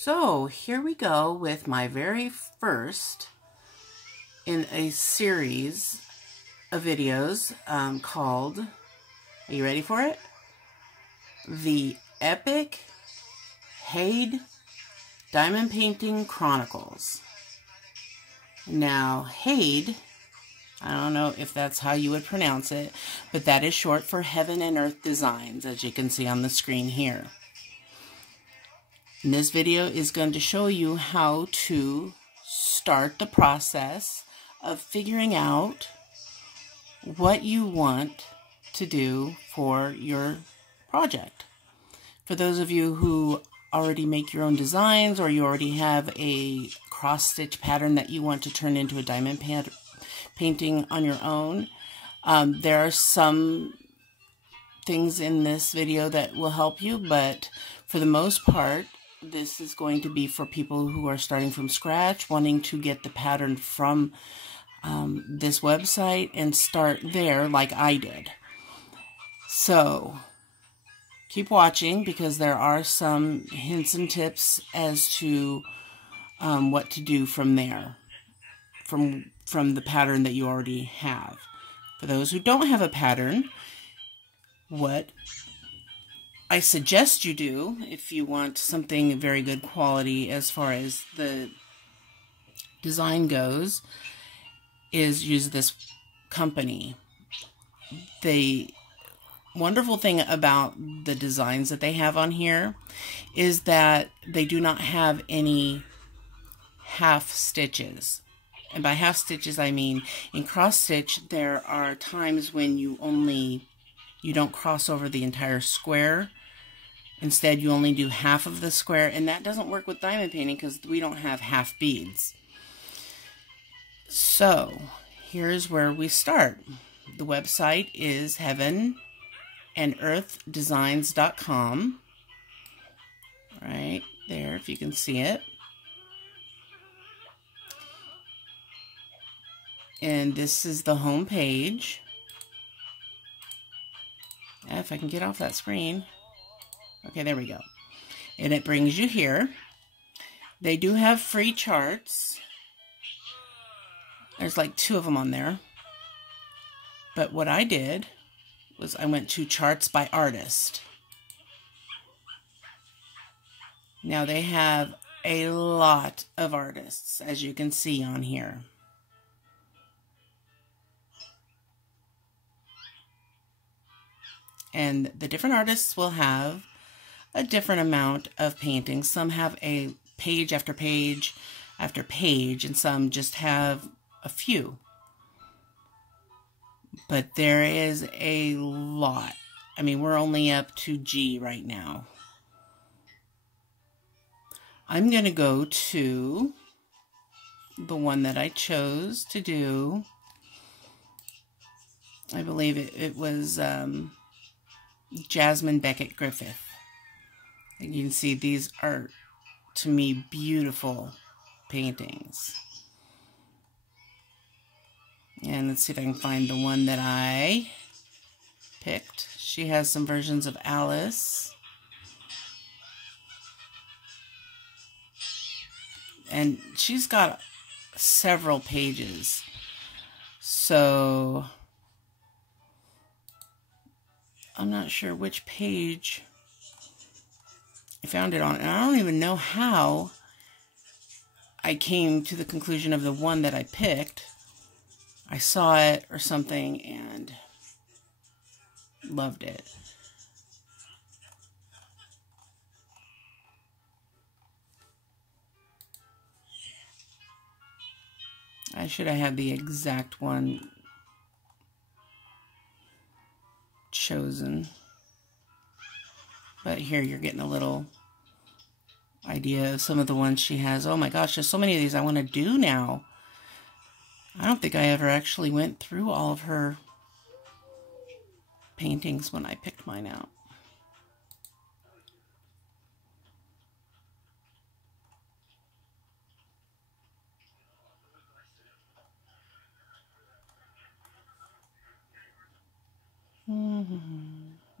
So here we go with my very first in a series of videos called, are you ready for it? The Epic HAED Diamond Painting Chronicles. Now, HAED, I don't know if that's how you would pronounce it, but that is short for Heaven and Earth Designs, as you can see on the screen here. And this video is going to show you how to start the process of figuring out what you want to do for your project. For those of you who already make your own designs, or you already have a cross-stitch pattern that you want to turn into a diamond painting on your own, there are some things in this video that will help you, but for the most part, this is going to be for people who are starting from scratch, wanting to get the pattern from this website and start there like I did. So keep watching, because there are some hints and tips as to what to do from there, from the pattern that you already have. For those who don't have a pattern, what I suggest you do, if you want something very good quality as far as the design goes, is use this company. The wonderful thing about the designs that they have on here is that they do not have any half stitches. And by half stitches, I mean in cross stitch, there are times when you don't cross over the entire square. Instead, you only do half of the square, and that doesn't work with diamond painting because we don't have half beads. So, here's where we start. The website is heavenandearthdesigns.com. Right there, if you can see it. And this is the home page. If I can get off that screen. Okay, there we go. And it brings you here. They do have free charts. There's like 2 of them on there. But what I did was I went to charts by artist. Now they have a lot of artists, as you can see on here. And the different artists will have a different amount of paintings. Some have a page after page after page, and some just have a few. But there is a lot. I mean, we're only up to G right now. I'm going to go to the one that I chose to do. I believe it was Jasmine Beckett Griffith. And you can see these are, to me, beautiful paintings. And let's see if I can find the one that I picked. She has some versions of Alice. And she's got several pages. So I'm not sure which page I found it on, and I don't even know how I came to the conclusion of the one that I picked. I saw it or something and loved it. I should have had the exact one chosen. But here you're getting a little idea of some of the ones she has. Oh my gosh, there's so many of these I want to do now. I don't think I ever actually went through all of her paintings when I picked mine out.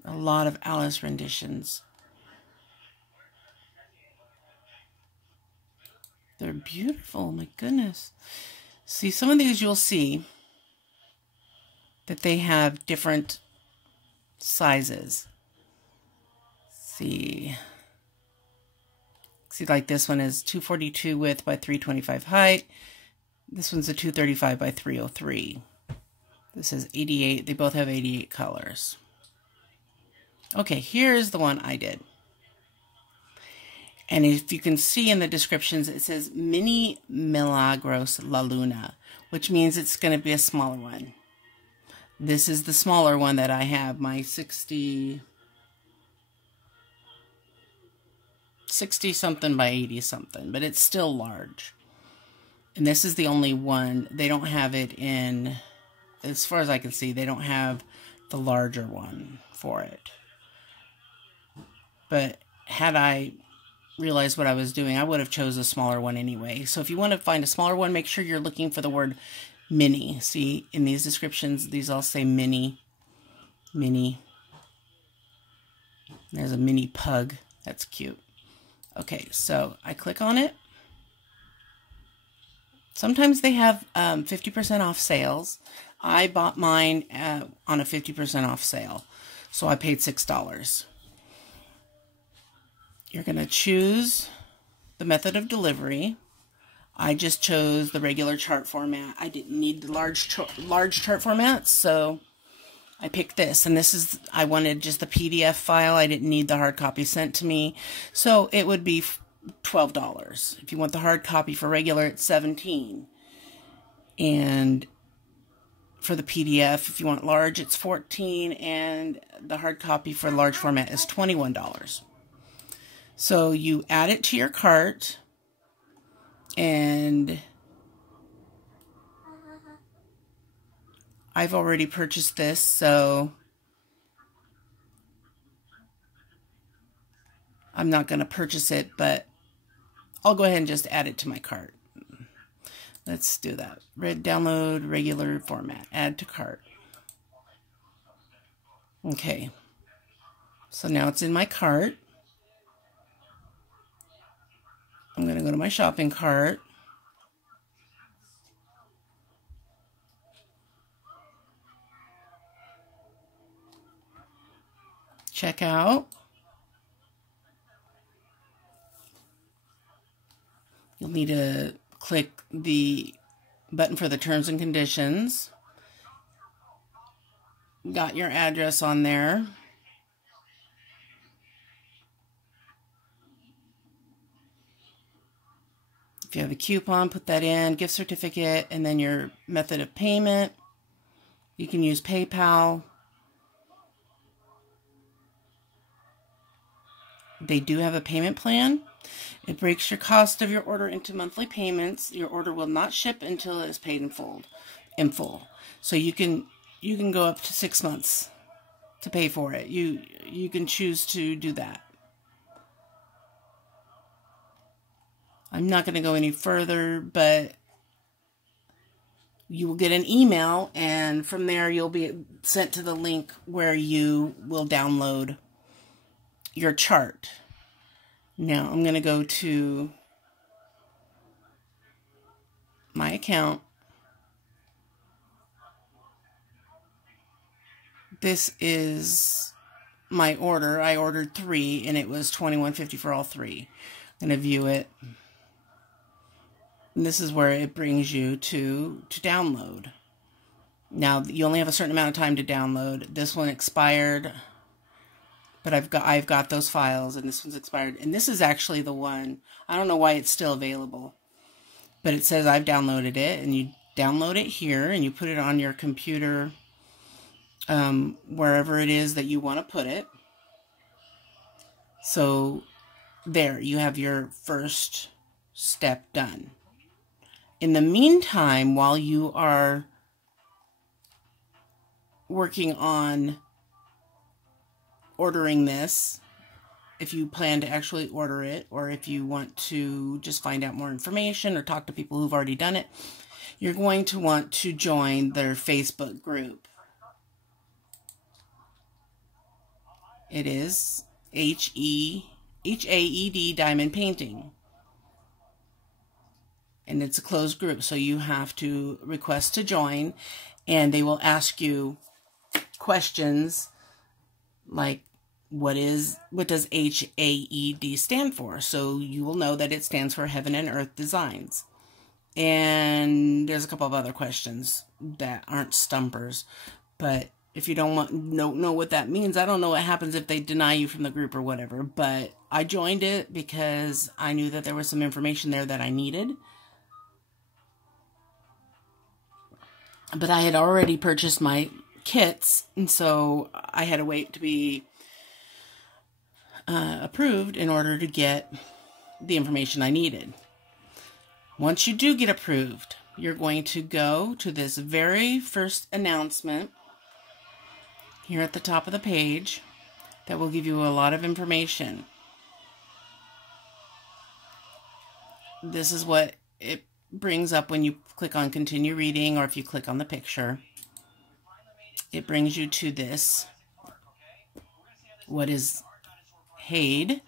A lot of Alice renditions. They're beautiful, my goodness. See, some of these you'll see that they have different sizes. See, like this one is 242 width by 325 height. This one's a 235 by 303. This is 88. They both have 88 colors. Okay, here's the one I did. And if you can see in the descriptions, it says Mini Milagros La Luna, which means it's going to be a smaller one. This is the smaller one that I have, my 60 something by 80 something, but it's still large. And this is the only one. They don't have it in, as far as I can see, they don't have the larger one for it. But had I realized what I was doing, I would have chose a smaller one anyway. So if you want to find a smaller one, make sure you're looking for the word mini. See, in these descriptions, these all say mini. Mini. There's a mini pug. That's cute. Okay, so I click on it. Sometimes they have 50% off sales. I bought mine on a 50% off sale, so I paid $6. You're going to choose the method of delivery. I just chose the regular chart format. I didn't need the large chart formats, so I picked this. And this is, I wanted just the PDF file. I didn't need the hard copy sent to me. So it would be $12. If you want the hard copy for regular, it's $17. And for the PDF, if you want large, it's $14. And the hard copy for large format is $21. So you add it to your cart, and I've already purchased this, so I'm not going to purchase it, but I'll go ahead and just add it to my cart. Let's do that. Download regular format, add to cart. Okay, so now it's in my cart. I'm going to go to my shopping cart. Check out. You'll need to click the button for the terms and conditions. Got your address on there. If you have a coupon, put that in, gift certificate, and then your method of payment. You can use PayPal. They do have a payment plan. It breaks your cost of your order into monthly payments. Your order will not ship until it is paid in full. So you can go up to 6 months to pay for it. You can choose to do that. I'm not going to go any further, but you will get an email, and from there you'll be sent to the link where you will download your chart. Now I'm going to go to my account. This is my order. I ordered 3, and it was $21.50 for all 3. I'm going to view it. And this is where it brings you to download. Now, you only have a certain amount of time to download. This one expired, but I've got those files, and this one's expired. And this is actually the one. I don't know why it's still available, but it says I've downloaded it, and you download it here, and you put it on your computer, wherever it is that you want to put it. So there, you have your first step done. In the meantime, while you are working on ordering this, if you plan to actually order it, or if you want to just find out more information or talk to people who've already done it, you're going to want to join their Facebook group. It is HAED Diamond Painting. and it's a closed group, so you have to request to join, and they will ask you questions like, what does HAED stand for? So you will know that it stands for Heaven and Earth Designs. And there's a couple of other questions that aren't stumpers, but if you don't know what that means, I don't know what happens if they deny you from the group or whatever, but I joined it because I knew that there was some information there that I needed. But I had already purchased my kits, and so I had to wait to be approved in order to get the information I needed. Once you do get approved, you're going to go to this very first announcement here at the top of the page that will give you a lot of information. This is what it brings up when you click on continue reading, or if you click on the picture. It brings you to this. What is HAED?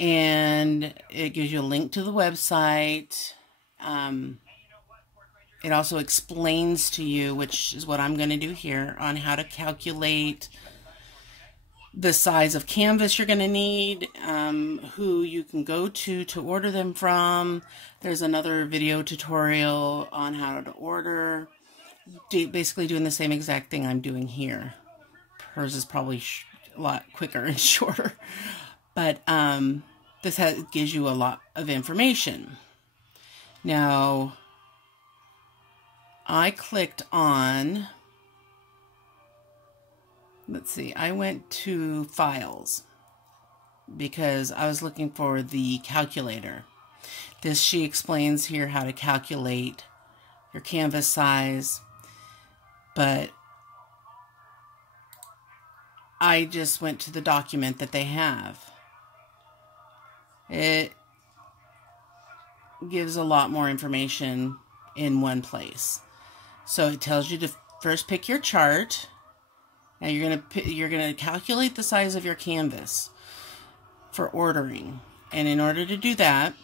And it gives you a link to the website. It also explains to you, which is what I'm going to do here, on how to calculate the size of canvas you're going to need, who you can go to order them from. There's another video tutorial on how to order, basically doing the same exact thing I'm doing here. Hers is probably a lot quicker and shorter, but this gives you a lot of information. Now, I clicked on, let's see, I went to Files because I was looking for the calculator. She explains here how to calculate your canvas size, but I just went to the document that they have. It gives a lot more information in one place. So it tells you to first pick your chart. Now you're gonna calculate the size of your canvas for ordering. And in order to do that,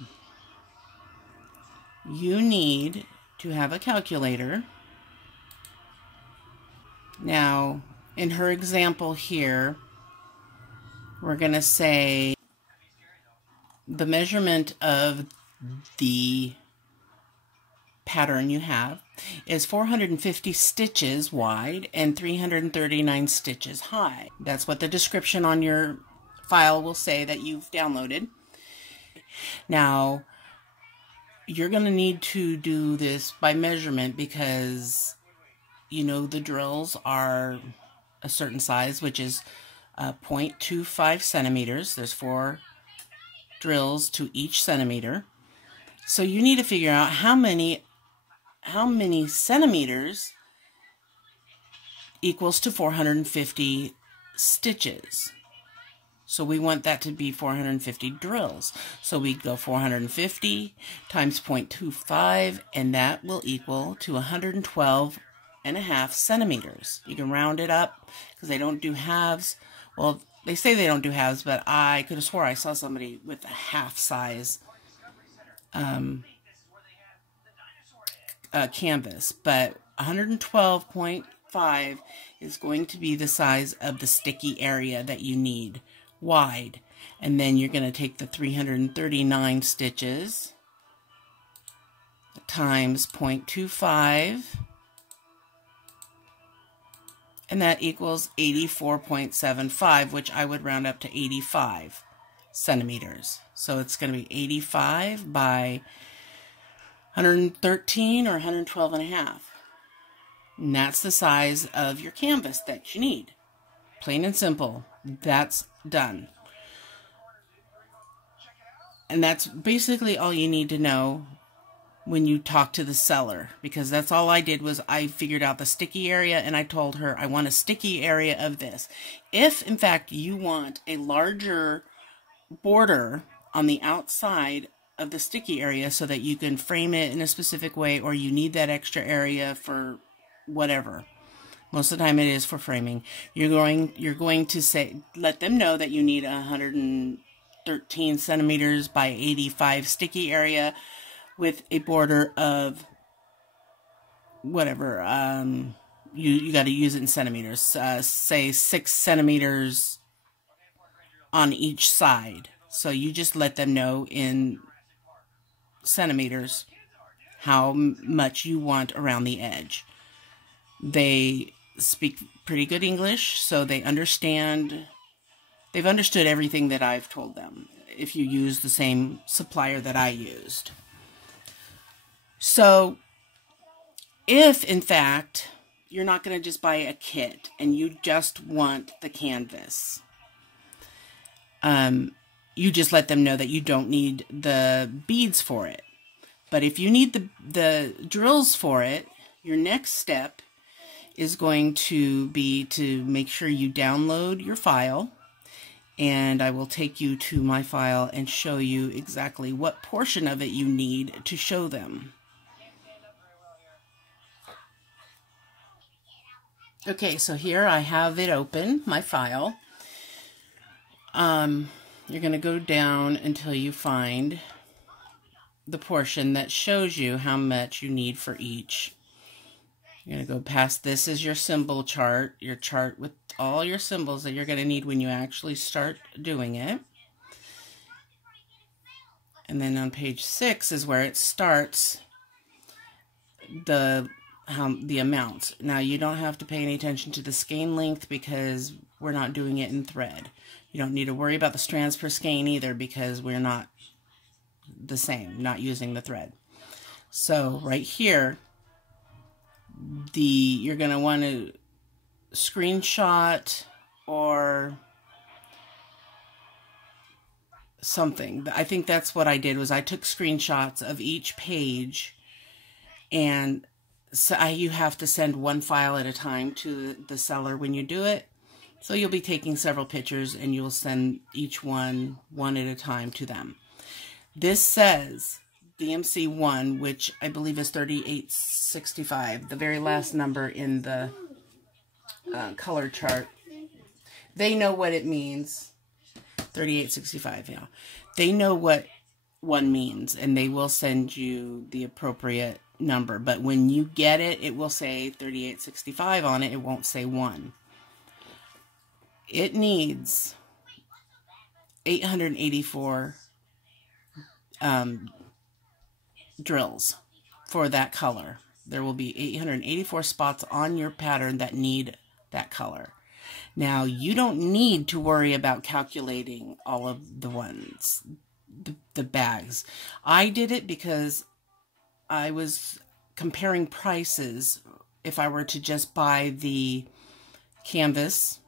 you need to have a calculator. Now, in her example here, we're gonna say the measurement of the pattern you have is 450 stitches wide and 339 stitches high. That's what the description on your file will say that you've downloaded. Now, you're going to need to do this by measurement because, you know, the drills are a certain size, which is 0.25 centimeters. There's 4 drills to each centimeter. So you need to figure out how many centimeters equals to 450 stitches. So we want that to be 450 drills. So we go 450 times 0.25, and that will equal to 112.5 centimeters. You can round it up because they don't do halves. Well, they say they don't do halves, but I could have swore I saw somebody with a half size canvas, but 112.5 is going to be the size of the sticky area that you need wide. And then you're going to take the 339 stitches times 0.25, and that equals 84.75, which I would round up to 85 centimeters. So it's going to be 85 by 113 or 112.5. And that's the size of your canvas that you need. Plain and simple. That's done. And that's basically all you need to know when you talk to the seller, because that's all I did was I figured out the sticky area and I told her I want a sticky area of this. If in fact you want a larger border on the outside of the sticky area so that you can frame it in a specific way, or you need that extra area for whatever, most of the time it is for framing, you're going to say, let them know that you need 113 centimeters by 85 sticky area with a border of whatever, you got to use it in centimeters, say 6 centimeters on each side. So you just let them know in centimeters how much you want around the edge. They speak pretty good English, so they understand. They've understood everything that I've told them if you use the same supplier that I used. So if, in fact, you're not going to just buy a kit and you just want the canvas, you just let them know that you don't need the beads for it. But if you need the drills for it, your next step is going to be to make sure you download your file. And I will take you to my file and show you exactly what portion of it you need to show them. Okay, so here I have it open, my file. You're going to go down until you find the portion that shows you how much you need for each. You're going to go past this is your symbol chart, your chart with all your symbols that you're going to need when you actually start doing it. And then on page 6 is where it starts the amounts. Now you don't have to pay any attention to the skein length because we're not doing it in thread. You don't need to worry about the strands per skein either because we're not the same, not using the thread. So right here, you're going to want to screenshot or something. I think that's what I did, was I took screenshots of each page, and so you have to send one file at a time to the seller when you do it. So you'll be taking several pictures and you'll send each one at a time to them. This says DMC1, which I believe is 3865, the very last number in the color chart. They know what it means. 3865, yeah. They know what 1 means, and they will send you the appropriate number. But when you get it, it will say 3865 on it. It won't say 1. It needs 884 drills for that color. There will be 884 spots on your pattern that need that color. Now, you don't need to worry about calculating all of the ones, the bags. I did it because I was comparing prices if I were to just buy the canvas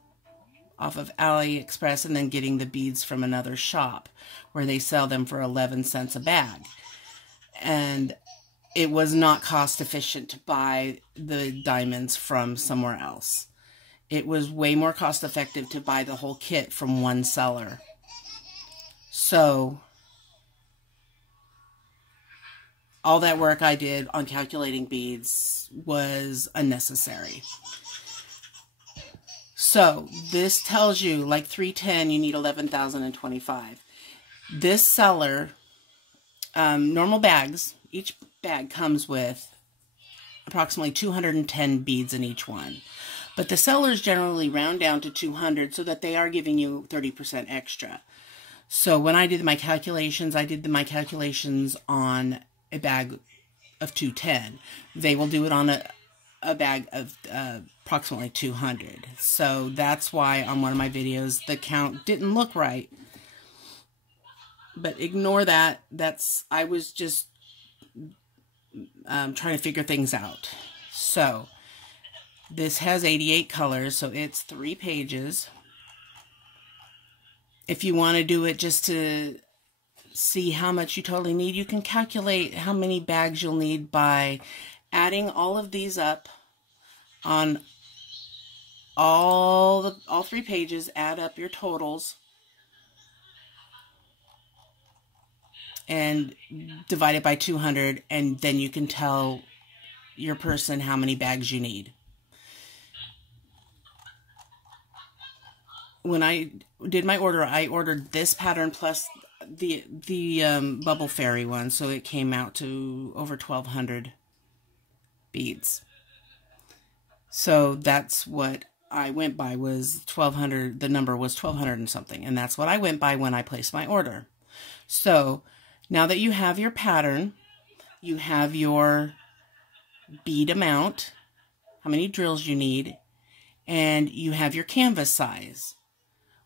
off of AliExpress and then getting the beads from another shop where they sell them for 11 cents a bag. And it was not cost efficient to buy the diamonds from somewhere else. It was way more cost effective to buy the whole kit from one seller. So all that work I did on calculating beads was unnecessary. So this tells you, like 310, you need 11,025. This seller, normal bags, each bag comes with approximately 210 beads in each one. But the sellers generally round down to 200 so that they are giving you 30% extra. So when I did my calculations, I did my calculations on a bag of 210. They will do it on a bag of approximately 200. So that's why on one of my videos the count didn't look right. But ignore that. I was just trying to figure things out. So this has 88 colors, so it's 3 pages. If you want to do it just to see how much you totally need, you can calculate how many bags you'll need by adding all of these up on all 3 pages. Add up your totals and divide it by 200, and then you can tell your person how many bags you need. When I did my order, I ordered this pattern plus the Bubble Fairy one, so it came out to over 1,200 beads. So that's what I went by, was 1,200. The number was 1,200 and something, and that's what I went by when I placed my order. So now that you have your pattern, you have your bead amount, how many drills you need, and you have your canvas size.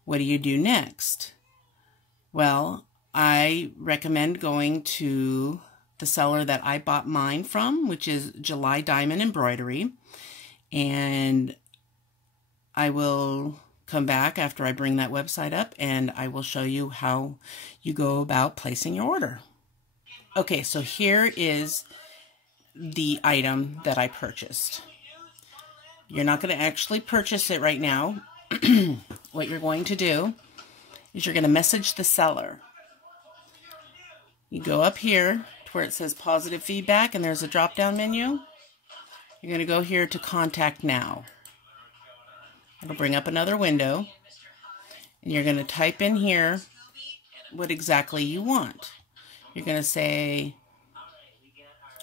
What do you do next? Well, I recommend going to the seller that I bought mine from, which is JulyDiamond Embroidery, and I will come back after I bring that website up and I will show you how you go about placing your order. Okay, so here is the item that I purchased. You're not going to actually purchase it right now. What you're going to do is you're going to message the seller. You go up here to where it says positive feedback and there's a drop down menu. You're going to go here to contact now. It'll bring up another window, and you're going to type in here what exactly you want. You're going to say,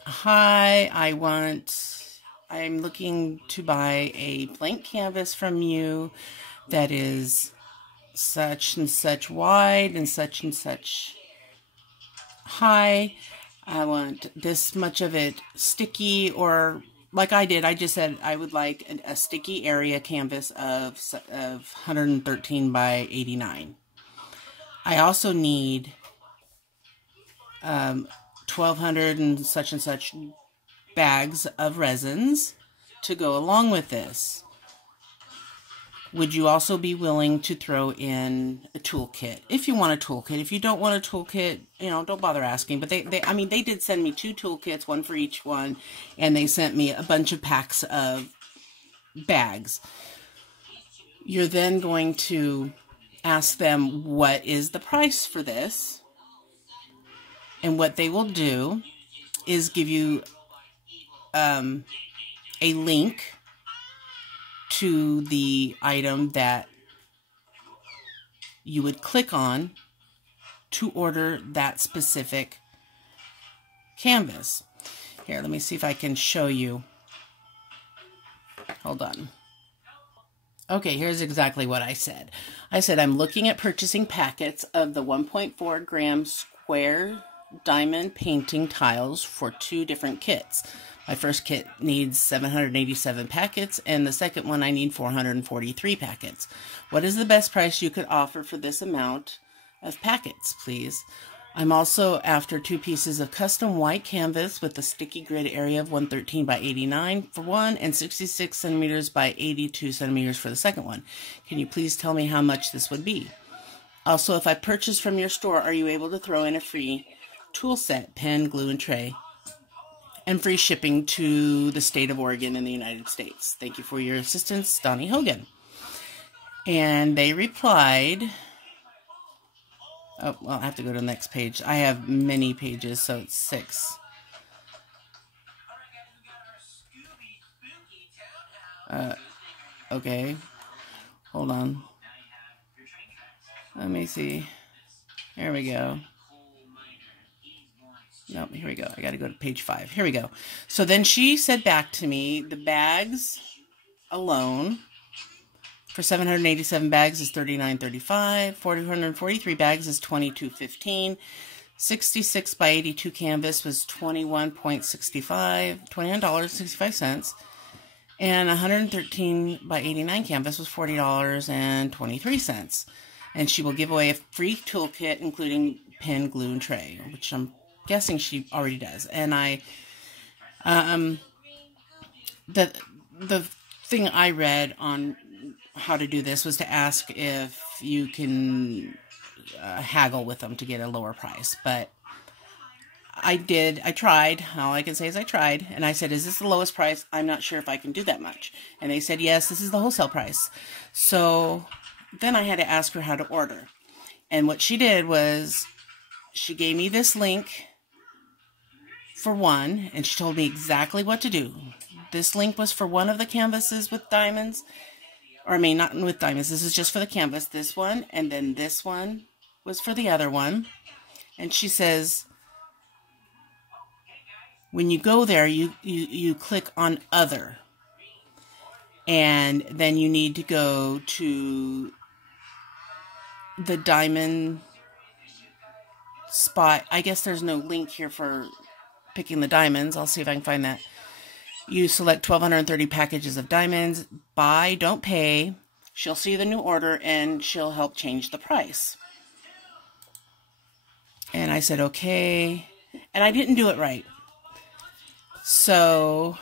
hi, I'm looking to buy a blank canvas from you that is such and such wide and such high. I want this much of it sticky, or like I did, I just said I would like a sticky area canvas of 113 by 89. I also need 1,200 and such bags of resins to go along with this. Would you also be willing to throw in a toolkit? If you want a toolkit. If you don't want a toolkit, you know, don't bother asking. But I mean, they did send me 2 toolkits, one for each one, and they sent me a bunch of packs of bags. You're then going to ask them what is the price for this, and what they will do is give you a link to the item that you would click on to order that specific canvas. Here, let me see if I can show you. Hold on. Okay, here's exactly what I said. I said I'm looking at purchasing packets of the 1.4 gram square diamond painting tiles for 2 different kits. My first kit needs 787 packets, and the second one I need 443 packets. What is the best price you could offer for this amount of packets, please? I'm also after 2 pieces of custom white canvas with a sticky grid area of 113 by 89 for one, and 66 centimeters by 82 centimeters for the second one. Can you please tell me how much this would be? Also, if I purchase from your store, are you able to throw in a free tool set, pen, glue, and tray, and free shipping to the state of Oregon in the United States? Thank you for your assistance, Donnie Hogan. And they replied, oh, well, I have to go to the next page. I have many pages, so it's 6. Okay, hold on. Let me see. There we go. Nope, here we go. I got to go to page 5. Here we go. So then she said back to me, the bags alone for 787 bags is $39.35. 443 bags is $22.15. 66 by 82 canvas was $21.65. And 113 by 89 canvas was $40.23. And she will give away a free toolkit, including pen, glue, and tray, which I'm guessing she already does. And the thing I read on how to do this was to ask if you can haggle with them to get a lower price. But I tried. All I can say is I tried. And I said, is this the lowest price? I'm not sure if I can do that much. And they said, yes, this is the wholesale price. So then I had to ask her how to order. And what she did was she gave me this link for one, and she told me exactly what to do. This link was for one of the canvases with diamonds. Or I mean, not with diamonds. This is just for the canvas. This one, and then this one, was for the other one. And she says, when you go there, you click on other. And then you need to go to the diamond spot. I guess there's no link here for picking the diamonds. I'll see if I can find that. You select 1,230 packages of diamonds. Buy, don't pay. She'll see the new order and she'll help change the price. And I said, okay. And I didn't do it right. So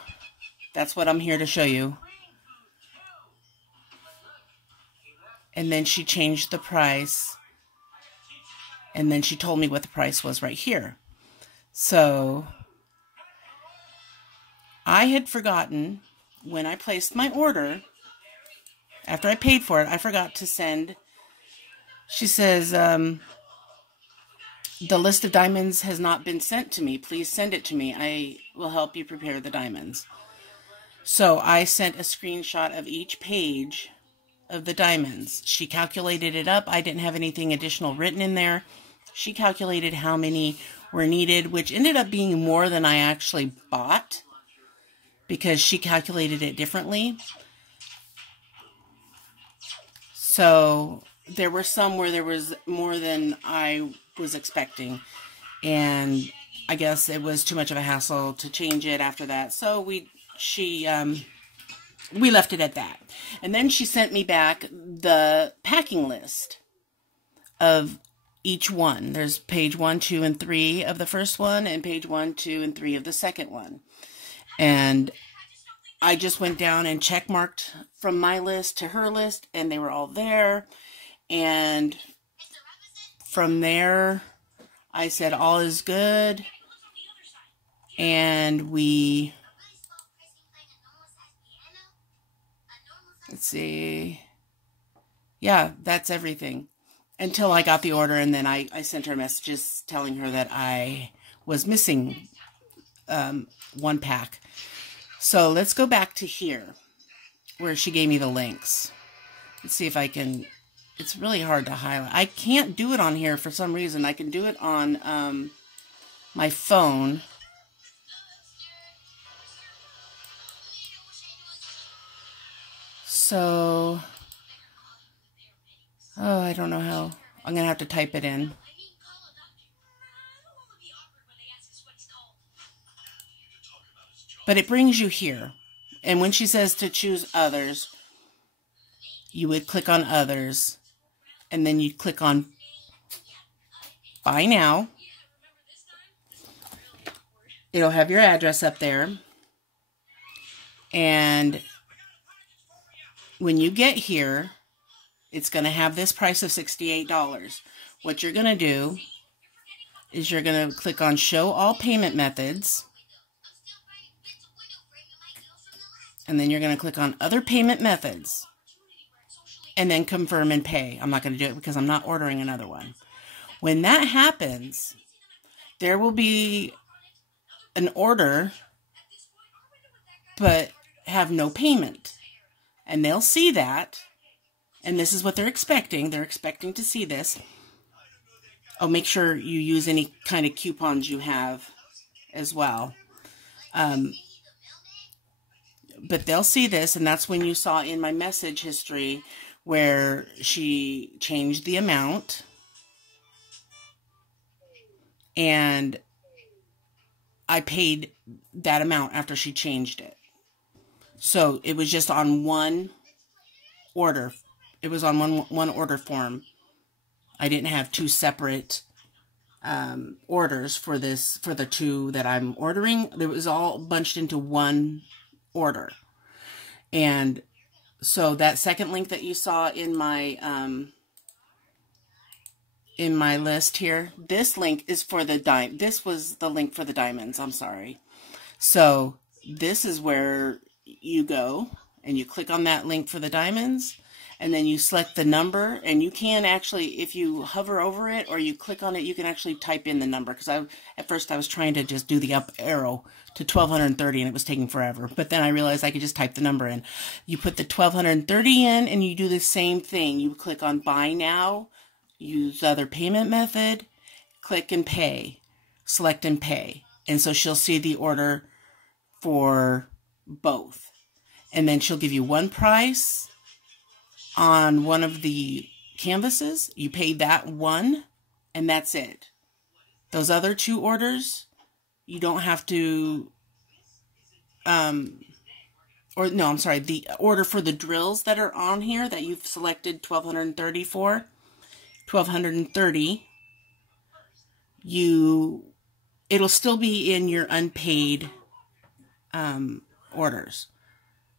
that's what I'm here to show you. And then she changed the price. And then she told me what the price was right here. So I had forgotten when I placed my order, after I paid for it, I forgot to send. She says, the list of diamonds has not been sent to me. Please send it to me. I will help you prepare the diamonds. So I sent a screenshot of each page of the diamonds. She calculated it up. I didn't have anything additional written in there. She calculated how many were needed, which ended up being more than I actually bought because she calculated it differently. So there were some where there was more than I was expecting, and I guess it was too much of a hassle to change it after that. So we left it at that. And then she sent me back the packing list of each one. There's page 1, 2, and 3 of the first one, and page 1, 2, and 3 of the second one. And I just went down and check marked from my list to her list, and they were all there. And from there, I said all is good. And let's see. Yeah, that's everything. Until I got the order, and then I sent her messages telling her that I was missing one pack. So let's go back to here where she gave me the links. Let's see if I can. It's really hard to highlight. I can't do it on here for some reason. I can do it on my phone. So, oh, I don't know how. I'm going to have to type it in. But it brings you here. And when she says to choose others, you would click on others. And then you'd click on buy now. It'll have your address up there. And when you get here, it's going to have this price of $68. What you're going to do is you're going to click on show all payment methods. And then you're going to click on other payment methods. And then confirm and pay. I'm not going to do it because I'm not ordering another one. When that happens, there will be an order, but have no payment. And they'll see that. And this is what they're expecting. They're expecting to see this. Oh, make sure you use any kind of coupons you have as well. But they'll see this, and that's when you saw in my message history where she changed the amount. And I paid that amount after she changed it. So it was just on one order. It was on one order form. I didn't have two separate orders for this, for the two that I'm ordering. It was all bunched into one order. And so that second link that you saw in my list here, this link is for the this was the link for the diamonds. I'm sorry. So this is where you go and you click on that link for the diamonds, and then you select the number, and you can actually, if you hover over it or you click on it, you can actually type in the number, because at first I was trying to just do the up arrow to 1230 and it was taking forever, but then I realized I could just type the number in. You put the 1230 in and you do the same thing. You click on buy now, use other payment method, click and pay, select and pay. And so she'll see the order for both. And then she'll give you one price on one of the canvases. You pay that one, and that's it. Those other two orders, you don't have to, the order for the drills that are on here that you've selected 1,230 for, 1,230, it'll still be in your unpaid orders.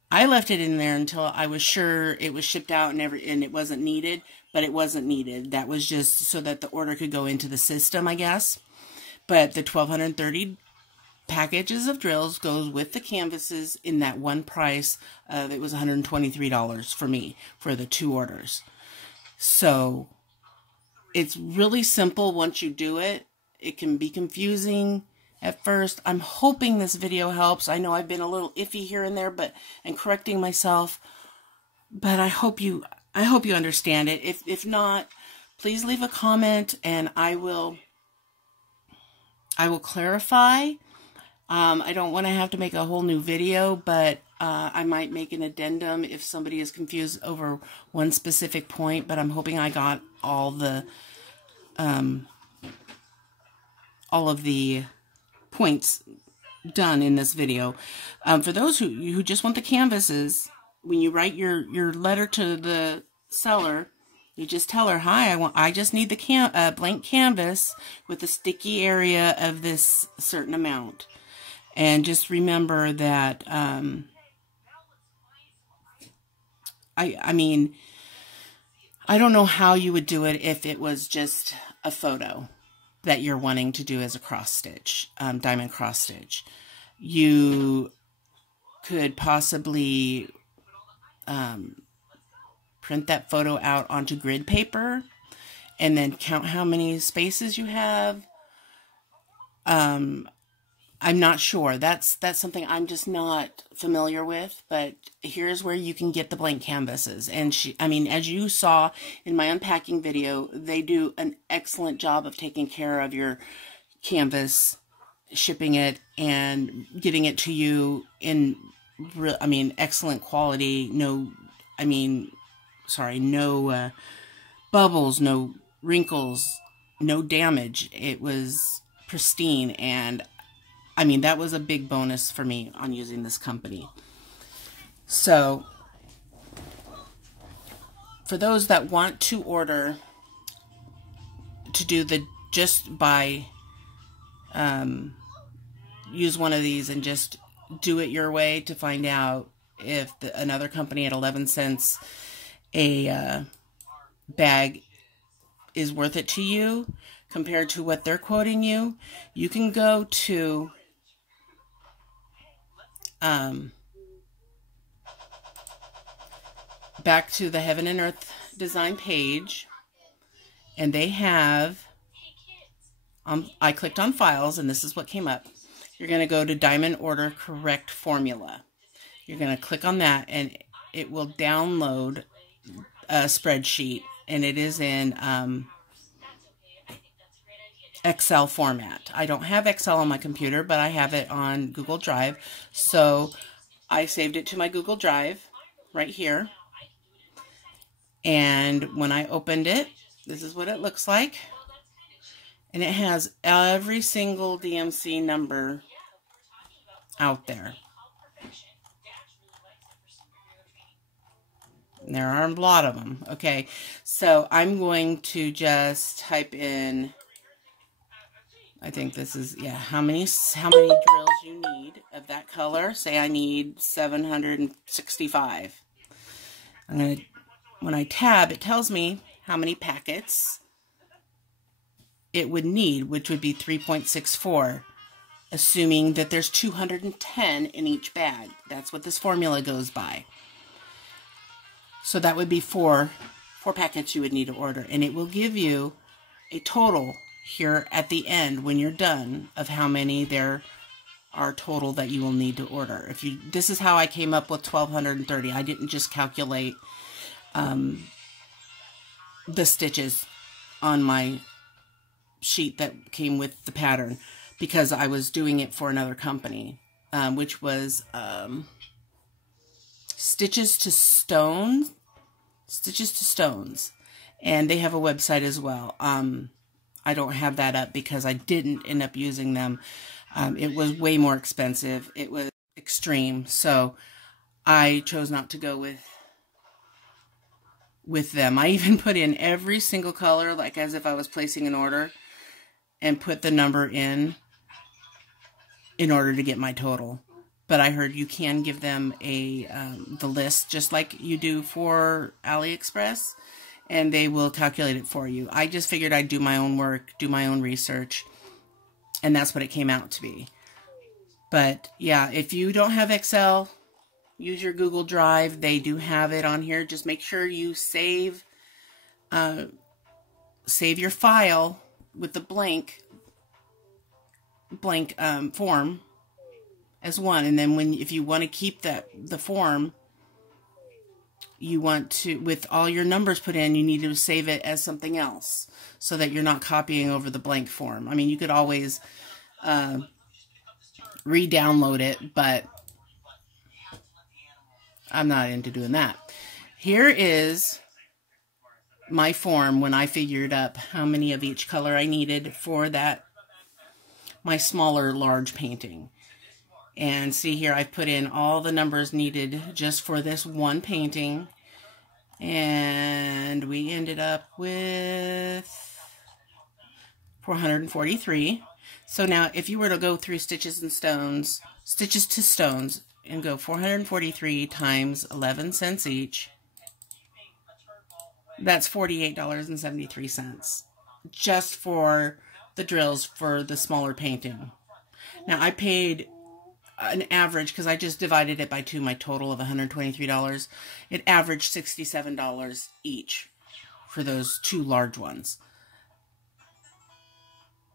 I left it in there until I was sure it was shipped out and it wasn't needed, but it wasn't needed. That was just so that the order could go into the system, I guess. But the 1,230 packages of drills goes with the canvases in that one price of, it was $123 for me for the two orders. So it's really simple once you do it. It can be confusing at first. I'm hoping this video helps. I know I've been a little iffy here and there, and correcting myself, but I hope you understand it. If not, please leave a comment and I will clarify. I don't want to have to make a whole new video, but I might make an addendum if somebody is confused over one specific point, but I'm hoping I got all of the points done in this video. For those who just want the canvases, when you write your letter to the seller, you just tell her, "Hi, I just need the blank canvas with the sticky area of this certain amount." And just remember that I mean, I don't know how you would do it if it was just a photo that you're wanting to do as a cross stitch, diamond cross stitch. You could possibly print that photo out onto grid paper and then count how many spaces you have. I'm not sure. That's something I'm just not familiar with, but here's where you can get the blank canvases. And as you saw in my unpacking video, they do an excellent job of taking care of your canvas, shipping it, and getting it to you in, excellent quality. No bubbles, no wrinkles, no damage. It was pristine, and that was a big bonus for me on using this company. So, for those that want to order, to do use one of these and just do it your way to find out if another company at 11 cents a bag is worth it to you compared to what they're quoting you, you can go to back to the Heaven and Earth design page, and they have, I clicked on files, and this is what came up. You're going to go to Diamond Order Correct Formula. You're going to click on that, and it will download a spreadsheet, and it is in Excel format. I don't have Excel on my computer, but I have it on Google Drive. So I saved it to my Google Drive right here. And when I opened it, this is what it looks like. And it has every single DMC number out there. And there are a lot of them. Okay, so I'm going to just type in, I think this is, how many drills you need of that color. Say I need 765. When I tab, it tells me how many packets it would need, which would be 3.64, assuming that there's 210 in each bag. That's what this formula goes by. So that would be four packets you would need to order, and it will give you a total here at the end when you're done of how many there are total that you will need to order. This is how I came up with 1,230. I didn't just calculate the stitches on my sheet that came with the pattern, because I was doing it for another company, which was Stitches to Stones, and they have a website as well. I don't have that up because I didn't end up using them. It was way more expensive. It was extreme, so I chose not to go with them. I even put in every single color, like as if I was placing an order, and put the number in order to get my total. But I heard you can give them the list just like you do for AliExpress, and they will calculate it for you. I just figured I'd do my own work, do my own research, and that's what it came out to be. But yeah, if you don't have Excel, use your Google Drive. They do have it on here. Just make sure you save your file with the blank form as one, and then if you want to keep the form, you want to, with all your numbers put in, you need to save it as something else so that you're not copying over the blank form. I mean, you could always re-download it, but I'm not into doing that. Here is my form when I figured up how many of each color I needed for my smaller large painting. And see here, I've put in all the numbers needed just for this one painting, and we ended up with 443. So now if you were to go through Stitches to Stones and go 443 times 11 cents each, that's $48.73 just for the drills for the smaller painting. Now I paid an average, because I just divided it by 2, my total of $123. It averaged $67 each for those 2 large ones.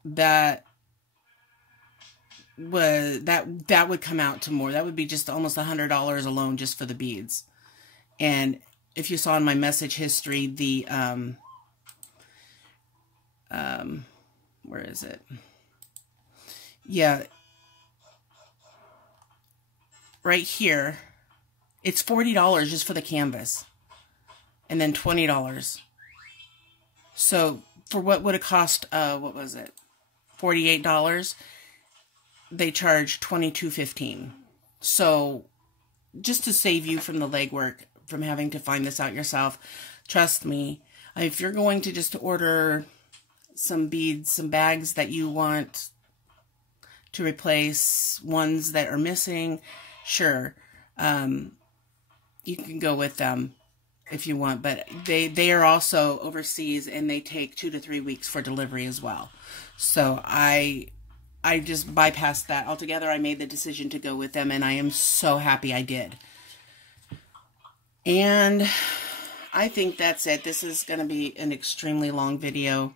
That would come out to more. That would be just almost $100 alone just for the beads. And if you saw in my message history, the where is it? Yeah, right here, it's $40 just for the canvas, and then $20. So for what would it cost? What was it? $48. They charge $22.15. So just to save you from the legwork, from having to find this out yourself, trust me, if you're going to just order some beads, some bags that you want to replace ones that are missing, sure, you can go with them if you want, but they are also overseas, and they take 2 to 3 weeks for delivery as well. So I just bypassed that altogether. I made the decision to go with them, and I am so happy I did. And I think that's it. This is going to be an extremely long video.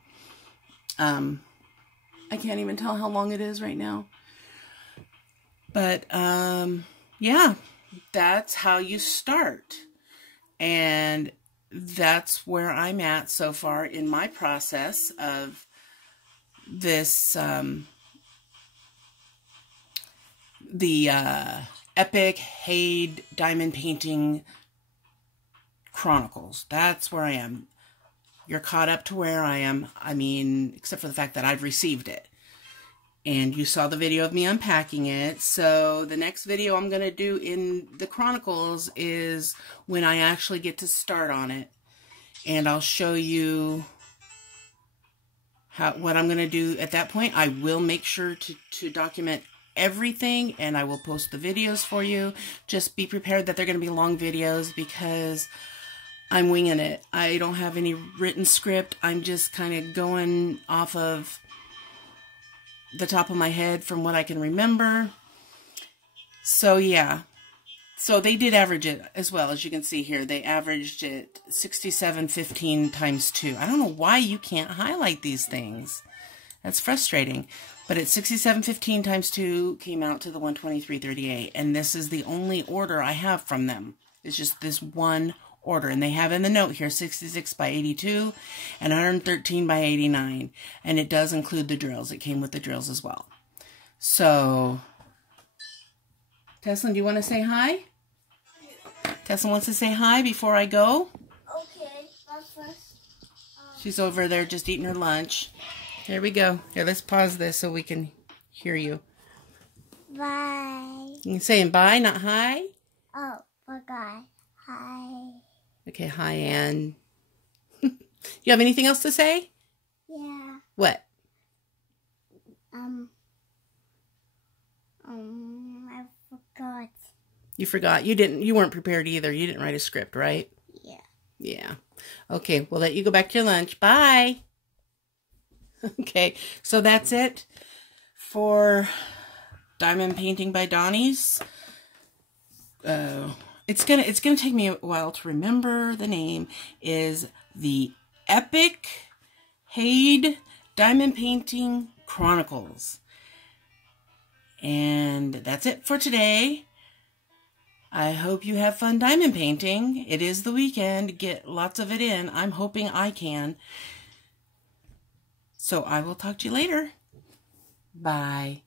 I can't even tell how long it is right now. But, yeah, that's how you start. And that's where I'm at so far in my process of this, the Epic HAED Diamond Painting Chronicles. That's where I am. You're caught up to where I am. I mean, except for the fact that I've received it. And you saw the video of me unpacking it. So the next video I'm going to do in the Chronicles is when I actually get to start on it. And I'll show you what I'm going to do at that point. I will make sure to document everything, and I will post the videos for you. Just be prepared that they're going to be long videos, because I'm winging it. I don't have any written script. I'm just kind of going off of the top of my head from what I can remember. So yeah, so they did average it as well. As you can see here, they averaged it 67.15 times 2. I don't know why you can't highlight these things. That's frustrating. But at 67.15 times 2 came out to the 123.38, and this is the only order I have from them. It's just this one order. And they have in the note here 66 by 82 and 113 by 89. And it does include the drills. It came with the drills as well. So, Tesla, do you want to say hi? Tesla wants to say hi before I go. Okay, but first. She's over there just eating her lunch. Here we go. Here, let's pause this so we can hear you. Bye. You saying bye, not hi? Oh, bye. Hi. Okay, hi, Ann. You have anything else to say? Yeah. What? I forgot. You forgot. You weren't prepared either. You didn't write a script, right? Yeah. Yeah. Okay, we'll let you go back to your lunch. Bye. Okay, so that's it for Diamond Painting by Donnie's. It's gonna take me a while to remember the name. Is the Epic HAED Diamond Painting Chronicles. And that's it for today. I hope you have fun diamond painting. It is the weekend. Get lots of it in. I'm hoping I can. So I will talk to you later. Bye.